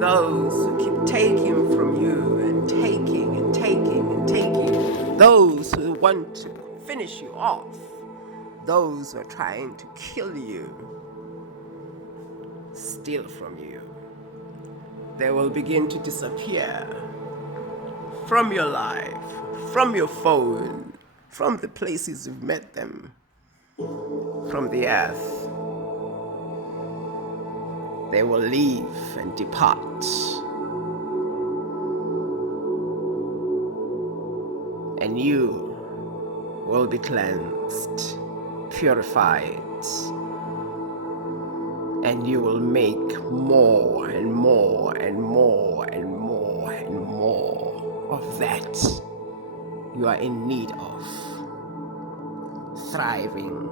Those who keep taking from you and taking and taking and taking. Those who want to finish you off. Those who are trying to kill you, steal from you. They will begin to disappear from your life, from your phone, from the places you've met them, from the earth. They will leave and depart. And you will be cleansed, purified, and you will make more and more and more and more and more of that you are in need of. Thriving.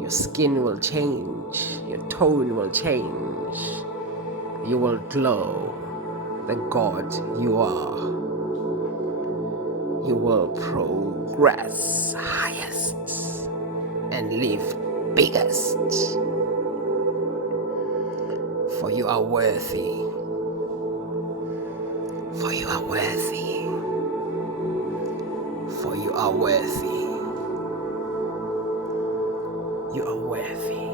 Your skin will change, your tone will change. You will glow the God you are. You will progress highest and live biggest. For you are worthy. For you are worthy. For you are worthy. You are worthy.